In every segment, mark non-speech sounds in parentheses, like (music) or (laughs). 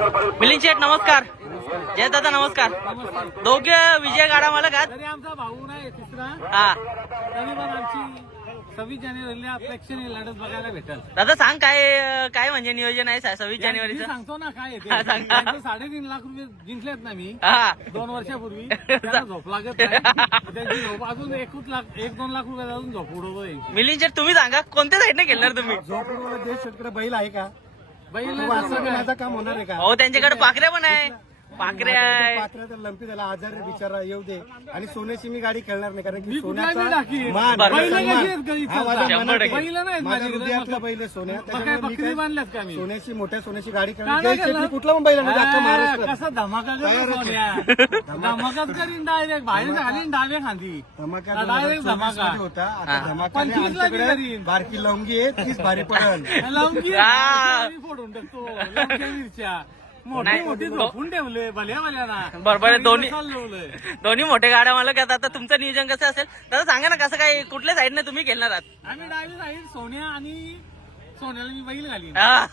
मिलिंद शेठ नमस्कार. जय दादा नमस्कार. दोघे विजय गाडा मला का तरी आमचा भाऊ नाही तिसरा. हा. तरी पण आमची सव्वीस जानेवारीला प्रेक्षणीय लढत बघायला भेटल. दादा सांग काय काय म्हणजे नियोजन आहे सा- सव्वीस मी जानेवारीचं? सांगतो ना काय हा, येते सांगा. त्यांचे साडेतीन लाख रुपये जिंकलेत ना मी. हा. दोन वर्षापूर्वी. (laughs) त्यांना झोप लागत नाही. त्यांची झोप अजून एकूच लाख एक दोन लाख रुपये अजून झोप उडवतोय. मिलिंद शेठ तुम्ही सांगा कोणत्या साईडने खेळणार तुम्ही? जोपर्यंत देश शेतकरी बैल आहे का? तर घेण्याचं काम होणार आहे का? हो त्यांच्याकडे पाखऱ्या पण आहे. पाखऱ्या आहे पात्र तर लंपी त्याला आजार रे बिचारा येऊ दे आणि सोन्याची मी गाडी खेळणार नाही कारण की सोन्याचा टाकीन. मान बरं. बैल सन्मान, कशी आहेत घरी हा माझा चालतात? शंभर मनात टक्के. आहे. बैल नाहीत माझ्या माझ्याकडे. हृदयातला बैल आहे सोन्या मग काय त्याच्यामुळे मी बकरी काय बांधल्यात का मी सोन्याची मोठ्या सोन्याची गाडी खेळणार नाही? कुठला पण बैल आणू दे, अख्खा महाराष्ट्र कसा धमाका तयारच करतो आहे. सोन्या धमाकाच करीन डायरेक्ट बाहेर घालीन डावे खांदी धमाका दोन हजार direct चोवीस धमाका. मध्ये होता आता. धमाकाने पंचवीस लाख आमच्याकडे करीन. बारकी लवंगी आहे तीच भारी पडल लवंगी हा. फोडून टाकतो मिरच्या मोठी. मोठी झोपून ठेवले भल्या भल्या ना बरोबर दोन्ही- दोन्ही मोठे गाड्या मला का आता तुमचं नियोजन कसं असेल? दादा सांगा ना कसं काय कुठल्या साईडने तुम्ही खेळणार आहात? आम्ही डावी साईड सोन्या आणि सोन्याला मी बैल घालीन हा.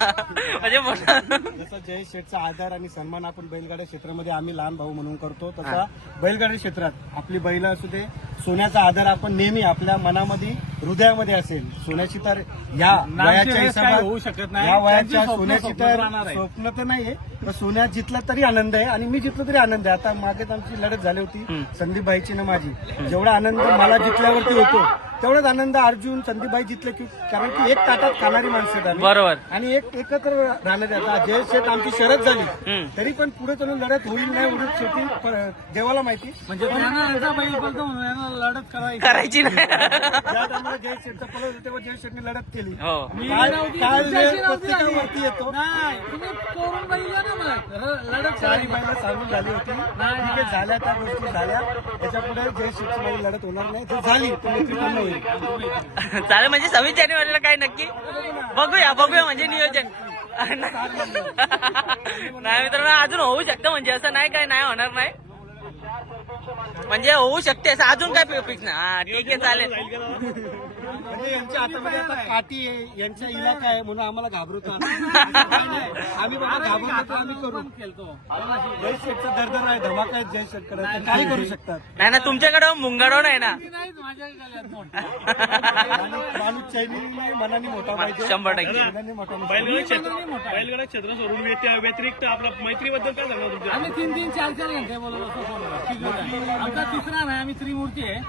म्हणजे मोठा जसा जय शेठचा आधार आणि सन्मान आपण बैलगाड्या क्षेत्रामध्ये आम्ही लहान भाऊ म्हणून करतो तसा बैलगाड्या क्षेत्रात आपली बैल असू दे सोन्याचा आधार आपण नेहमी आपल्या मनामध्ये हृदयामध्ये असेल सोन्याची तर या वयाच्या वेळेस हिशोबात होऊ शकत नाही. या वयाच्या त्यांची स्वप्न सोन्याची स्वप्नच तर राहणार आहे. स्वप्न तर नाहीये पण सोन्यात जितला तरी आनंद आहे आणि मी जितलं तरी आनंद आहे आता मागेच आमची लढत झाली होती संदीप भाईची ना माझी जेवढा आनंद मला जितल्यावरती होतो तेवढाच आनंद अर्जुन संदीप भाई जितले की कारण की एक ताटात खाणारी माणसं आम्ही. बरोबर. आणि एक एकत्र राहण्यात आता जय शेठ आमची शरद झाली. तरी पण पुढे चालून लढत होईल नाही उडत शेवटी देवाला माहिती. म्हणजे लढत करायची. करायची नाही. ज्या शेठचा पलव होता तेव्हा जय शेठने लढत केली. हो. प्रत्येकावरती येतो. तुम्ही लढत चारी महिला सांगून झाली होती. ठीक आहे झाल्या त्या गोष्टी झाल्या. त्याच्या पुढे जय शेठची लढत होणार नाही. झाली होईल. (laughs) चालेल म्हणजे सव्वीस जानेवारीला काय नक्की? बघूया बघूया म्हणजे नियोजन. (laughs) नाही मित्रांनो अजून होऊ शकतं म्हणजे असं नाही काय नाही होणार नाही. म्हणजे होऊ शकते असं अजून काय फिक्स नाही. हा ठीक आहे चालेल. म्हणजे यांच्या हातामध्ये आता काठी आहे यांचा इलाका आहे म्हणून आम्हाला घाबरवतात (laughs) जय शेठचा दरदर आहे धमाका आहे जय शेठकडे ते काही करू शकतात. नाही ना तुमच्याकडं मुंगाडो नाही ना. ती नाहीच माझ्या गळ्यात मोठी. माणूस माणूस चैनी नाही मनाने मोठा पाहिजे. शंभर टक्के. मनाने मोठा नसतो. बैलगाडा क्षेत्र सोडून व्यति- व्यतिरिक्त आपल्या मैत्रीबद्दल काय सांगणार तुमच्या? आम्ही तीन तीन चार चार घंटे बोलत असतो फोनवर. ठीक आहे. आमचा तिसरा नाही आम्ही त्रिमूर्ती आहे.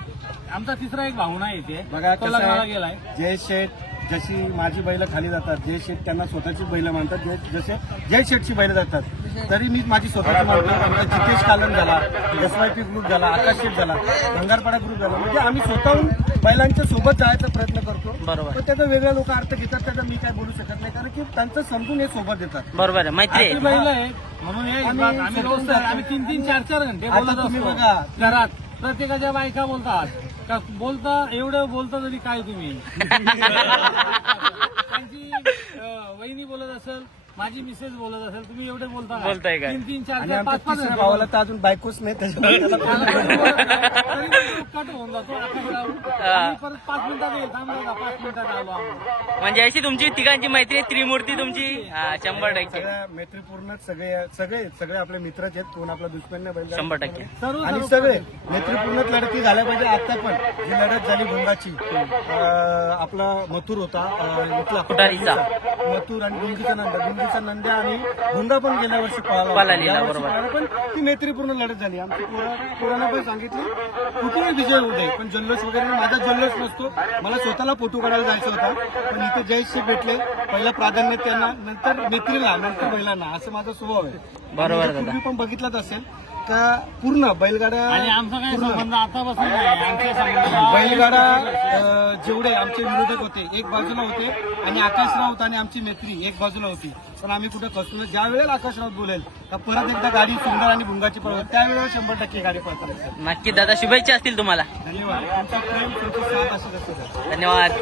आमचा तिसरा एक भाऊ नाही इथे. बघा तो कसं लग्नाला आहे, गेलाय. जय शेठ जशी माझी बैल खाली जातात जय शेठ त्यांना स्वतःची बैल मानतात जसे जय शेठची बैल जातात तरी मी माझी स्वतःची मानतो. आमचा जितेश कालन झाला एस वाय पी ग्रुप झाला आकाश शेठ झाला भंगारपाडा ग्रुप झाला. म्हणजे आम्ही स्वतःहून बैलांच्या सोबत जायचा प्रयत्न करतो. बरोबर. पण त्याचा वेगळ्या लोक अर्थ घेतात त्याचा मी काय बोलू शकत नाही. कारण की त्यांचं समजून हे सोबत येतात बरोबर आहे. मैत्री आहे. बैल आहे. म्हणून हे आम्ही रोज तीन तीन चार चार घंटे आता बोलत तुम्ही असतो. बघा. घरात. प्रत्येकाच्या बायका बोलतात. का बोलता एवढं बोलता तरी काय तुम्ही? (laughs) (laughs) त्यांची वहिनी बोलत असेल माझी मिसेस बोलत असेल तुम्ही एवढे बोलता का? बोलताय काय? तीन तीन चार आणि चार आमच्या पाच पाच तिसऱ्या भावाला तर अजून बायकोच नाही त्याच्यामुळे त्याला तरी पण तो कट होऊन जातो. परत पाच मिनिटात येईल. थांब बघा, पाच मिनिटात आलो आम्ही. म्हणजे अशी तुमची तिघांची मैत्री त्रिमूर्ती तुमची? हा शंभर टक्के. सगळ्या मैत्रीपूर्ण सगळे सगळे सगळे आपले मित्रच आहेत. कोण आपला दुश्मन नाही बैल शंभर टक्के. सर्व आणि सर्व सगळे मैत्रीपूर्णच लढती झाल्या पाहिजे. आता पण जी लढत झाली भुंगाची. अं, आपला मथुर होता अं, इथला. कुटारीचा. मथुर आणि गुंगीचा नंदा. गुंगीचा नंदा आणि भुंगा पण गेल्या वर्षी पळाला बरोबर. पण ती मैत्रीपूर्ण लढत झाली. आमची पोरानं पण सांगितलं कुठेही विजय होऊ दे पण जल्लोष वगैरे. माझा जल्लोष नसतो. मला स्वतःला फोटो काढायला जायचं होता. पण इथे जयश्री भेटले. पहिलं प्राधान्य त्यांना नंतर मैत्रीला नंतर बैलांना. असं माझा स्वभाव आहे. बरोबर. तुम्ही पण बघितलंच असेल. का पूर्ण बैलगाड्या आणि आमचा काय पूर्ण. संबंध आतापासून नाही. आमच्या संबंध बैलगाडा अं, जेवढे आमचे विरोधक होते एक बाजूला होते आणि आकाश राऊत आणि आमची मैत्री एक बाजूला होती. पण आम्ही कुठे कसलो ज्या वेळेला आकाश राऊत बोलेल का परत एकदा गाडी सुंदर आणि भुंगाची पळवत त्यावेळेला शंभर टक्के गाडी पळतात नक्की दादा शुभेच्छा असतील तुम्हाला. धन्यवाद. तुमचा प्रेम तुमची साथ. धन्यवाद.